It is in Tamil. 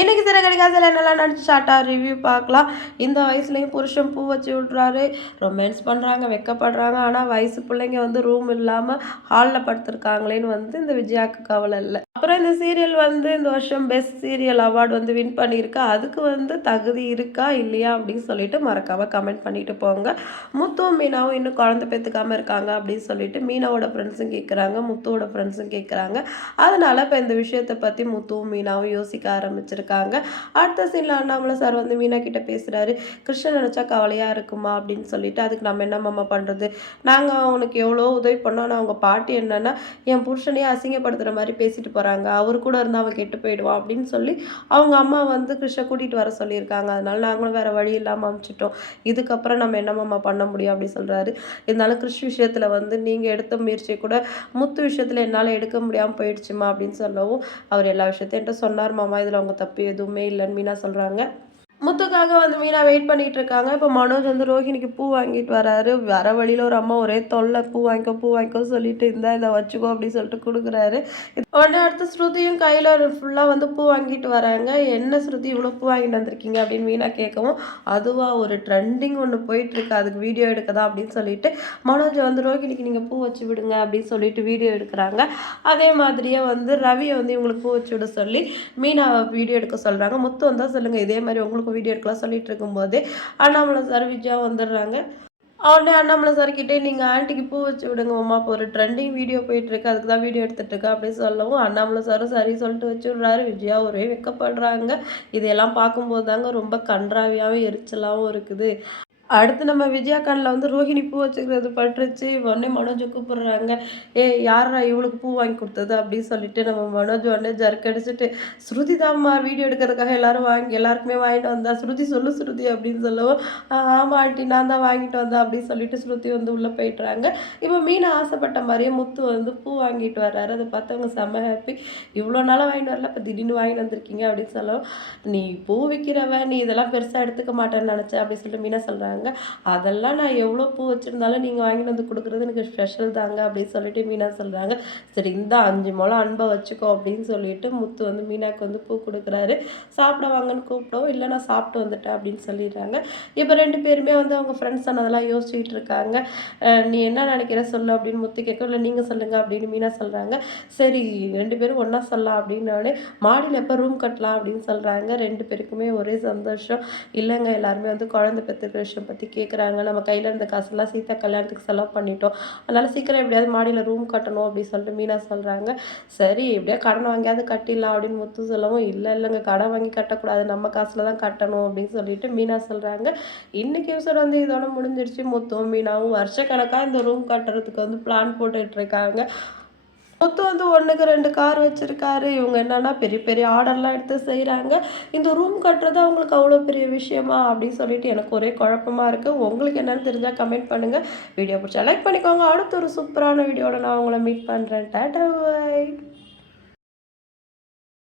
இன்னைக்கு சிறகடிக்காசில் என்னெல்லாம் நடிச்சு ஷார்ட்டா ரிவ்யூ பார்க்கலாம். இந்த வயசுலயும் புருஷன் பூ வச்சு விட்றாரு, ரொமான்ஸ் பண்ணுறாங்க, வெக்கப்படுறாங்க. ஆனால் வயசு பிள்ளைங்க வந்து ரூம் இல்லாமல் ஹாலில் படுத்துருக்காங்களேன்னு வந்து இந்த விஜயாவுக்கு கவலை இல்லை. அப்புறம் இந்த சீரியல் வந்து இந்த வருஷம் பெஸ்ட் சீரியல் அவார்டு வந்து வின் பண்ணியிருக்கா. அதுக்கு வந்து தகுதி இருக்கா இல்லையா அப்படின்னு சொல்லிட்டு மறக்காம கமெண்ட் பண்ணிட்டு போங்க. முத்துவும் மீனாவும் இன்னும் குழந்தை பெற்றுக்காம இருக்காங்க அப்படின்னு சொல்லிட்டு மீனாவோட ஃப்ரெண்ட்ஸும் கேட்குறாங்க, முத்துவோட ஃப்ரெண்ட்ஸும் கேட்குறாங்க. அதனால இப்போ இந்த விஷயத்தை பற்றி முத்துவும் மீனாவும் யோசிக்க ஆரம்பிச்சிருக்காங்க. அடுத்த சீன்ல அண்ணாமலை சார் வந்து மீனா கிட்ட பேசுறாரு. கிருஷ்ணன் நினைச்சா கவலையா இருக்குமா அப்படின்னு சொல்லிட்டு, அதுக்கு நம்ம என்ன மாமா பண்றது, நாங்க அவனுக்கு எவ்வளோ உதவி பண்ணோம். ஆனால் அவங்க பாட்டி என்னன்னா என் புருஷனையே அசிங்கப்படுத்துற மாதிரி பேசிட்டு போறாங்க, அவரு கூட இருந்தா அவன் கெட்டு போயிடுவான் அப்படின்னு சொல்லி அவங்க அம்மா வந்து கிருஷ்ண கூட்டிட்டு வர சொல்லியிருக்காங்க. அதனால நாங்களும் வேற வழி இல்லாம அனுப்பிச்சிட்டோம். இதுக்கப்புறம் நம்ம என்ன மாமா பண்ண முடியும் அப்படின்னு சொல்றாரு. இருந்தாலும் கிருஷ் விஷயத்துல வந்து நீங்க எடுத்த முயற்சியை கூட முத்து விஷயத்துல என்னால எடுக்க முடியாம போயிடுச்சுமா அப்படின்னு சொல்லவும், அவர் எல்லா விஷயத்தையும் என்கிட்ட சொன்னார் மாமா, இதுல அவங்க தப்பு எதுவுமே இல்லைன்னு மீனா சொல்றாங்க. முத்துக்காக வந்து மீனா வெயிட் பண்ணிட்டு இருக்காங்க. இப்போ மனோஜ் வந்து ரோஹிணிக்கு பூ வாங்கிட்டு வராரு. வர வழியில ஒரு அம்மா ஒரே தொல்லை, பூ வாங்கிக்கோ சொல்லிட்டு இருந்தா இதை வச்சுக்கோ அப்படின்னு சொல்லிட்டு கொடுக்குறாரு. உடனே அடுத்து ஸ்ருதியும் கையில் ஃபுல்லாக வந்து பூ வாங்கிட்டு வராங்க. என்ன ஸ்ருதி இவ்வளோ பூ வாங்கிட்டு வந்திருக்கீங்க அப்படின்னு மீனா கேட்கவும், அதுவா ஒரு ட்ரெண்டிங் ஒன்று போயிட்டு இருக்கு, அதுக்கு வீடியோ எடுக்கதா அப்படின்னு சொல்லிட்டு மனோஜ் வந்து ரோஹிணிக்கு நீங்கள் பூ வச்சு விடுங்க அப்படின்னு சொல்லிட்டு வீடியோ எடுக்கிறாங்க. அதே மாதிரியே வந்து ரவியை வந்து இவங்களுக்கு பூ வச்சு விட சொல்லி மீனா வீடியோ எடுக்க சொல்கிறாங்க. முத்து வந்தால் சொல்லுங்கள் இதே மாதிரி உங்களுக்கு வீடியோ எடுக்கலாம் சொல்லிட்டு இருக்கும்போதே அண்ணாமலை சார் விஜயா வந்துடுறாங்க. உடனே அண்ணாமலை சார் கிட்டே நீங்கள் ஆன்ட்டிக்கு பூ வச்சு விடுங்க மாமா, இப்போ ஒரு ட்ரெண்டிங் வீடியோ போயிட்டு இருக்கு, அதுக்கு தான் வீடியோ எடுத்துட்டு இருக்கா அப்படின்னு சொல்லவும் அண்ணாமலை சாரும் சரி சொல்லிட்டு வச்சு விட்றாரு. விஜயா ஒரே வெக்கப்படுறாங்க. இதெல்லாம் பார்க்கும்போது தாங்க ரொம்ப கன்றாவியாகவும் எரிச்சலாகவும் இருக்குது. அடுத்து நம்ம விஜயா கண்ணில் வந்து ரோஹிணி பூ வச்சுக்கிறது பட்டுருச்சு. உடனே மனோஜை கூப்பிடுறாங்க. ஏ யாரா இவளுக்கு பூ வாங்கி கொடுத்தது அப்படின்னு சொல்லிட்டு நம்ம மனோஜ் உடனே ஜர்க் அடிச்சுட்டு, ஸ்ருதி தாம்மா வீடியோ எடுக்கிறதுக்காக எல்லாருக்குமே வாங்கிட்டு வந்தா, ஸ்ருதி சொல்லு ஸ்ருதி அப்படின்னு சொல்லவும், ஆமா ஆண்டி நான் தான் வாங்கிட்டு வந்தேன் அப்படின்னு சொல்லிட்டு ஸ்ருதி வந்து உள்ளே போயிட்டுறாங்க. இப்போ மீனா ஆசைப்பட்ட மாதிரியே முத்து வந்து பூ வாங்கிட்டு வர்றாரு. அதை பார்த்தவங்க செம்ம ஹாப்பி. இவ்வளோ நாளாக வாங்கிட்டு வரல, இப்போ திடீர்னு வாங்கிட்டு வந்திருக்கீங்க அப்படின்னு சொல்லவும், நீ பூ விற்கிறவ, நீ இதெல்லாம் பெருசாக எடுத்துக்க மாட்டேன்னு நினச்சேன் அப்படின்னு சொல்லிட்டு மீனா சொல்கிறாங்க. அதெல்லாம் நான் எவ்வளோ பூ வச்சிருந்தாலும் நீங்க வாங்கிட்டு வந்து கொடுக்குறது எனக்கு ஸ்பெஷல் தாங்க அப்படின்னு சொல்லிட்டு மீனா சொல்றாங்க. சரி இந்த 5 முழம் அன்பை வச்சுக்கோ அப்படின்னு சொல்லிட்டு முத்து வந்து மீனாக்கு வந்து பூ கொடுக்குறாரு. சாப்பிட வாங்கன்னு கூப்பிடவும், இல்லை நான் சாப்பிட்டு வந்துட்டேன் அப்படின்னு சொல்லிடுறாங்க. இப்போ 2 பேருமே வந்து அவங்க ஃப்ரெண்ட்ஸ் சொன்னதெல்லாம் யோசிச்சுட்டு இருக்காங்க. நீ என்ன நினைக்கிற சொல்லு அப்படின்னு முத்து கேட்க, இல்லை நீங்க சொல்லுங்க அப்படின்னு மீனா சொல்றாங்க. சரி 2 பேரும் ஒண்ணா சொல்லலாம் அப்படின்னு மாடியில் எப்போ ரூம் கட்டலாம் அப்படின்னு சொல்றாங்க. 2 பேருக்குமே ஒரே சந்தோஷம். இல்லைங்க எல்லாருமே வந்து குழந்தை பெற்றுக்கிற விஷயம் பற்றி கேட்குறாங்க. நம்ம கையில் இருந்த காசெல்லாம் சீதா கல்யாணத்துக்கு செலவு பண்ணிட்டோம், அதனால சீக்கிரம் எப்படியாவது மாடியில் ரூம் கட்டணும் அப்படின்னு சொல்லிட்டு மீனா சொல்கிறாங்க. சரி எப்படியா கடன் வாங்கியாவது கட்டிடலாம் அப்படின்னு முத்து சொல்லவும், இல்லைங்க கடன் வாங்கி கட்டக்கூடாது, நம்ம காசில் தான் கட்டணும் அப்படின்னு சொல்லிட்டு மீனா சொல்கிறாங்க. இன்னைக்கு எபிசோட் வந்து இதோட முடிஞ்சிருச்சு. முத்துவும் மீனாவும் வருஷக்கணக்காக இந்த ரூம் கட்டுறதுக்கு வந்து பிளான் போட்டுட்டு இருக்காங்க. முத்து வந்து 1க்கு 2 கார் வச்சிருக்காரு. இவங்க என்னன்னா பெரிய பெரிய ஆர்டர்லாம் எடுத்து செய்கிறாங்க. இந்த ரூம் கட்டுறது அவங்களுக்கு அவ்வளோ பெரிய விஷயமா அப்படின்னு சொல்லிட்டு எனக்கு ஒரே குழப்பமா இருக்குது. உங்களுக்கு என்னன்னு தெரிஞ்சால் கமெண்ட் பண்ணுங்கள். வீடியோ பிடிச்சா லைக் பண்ணிக்கோங்க. அடுத்த ஒரு சூப்பரான வீடியோவில் நான் உங்களை மீட் பண்ணுறேன். டாடா பாய்.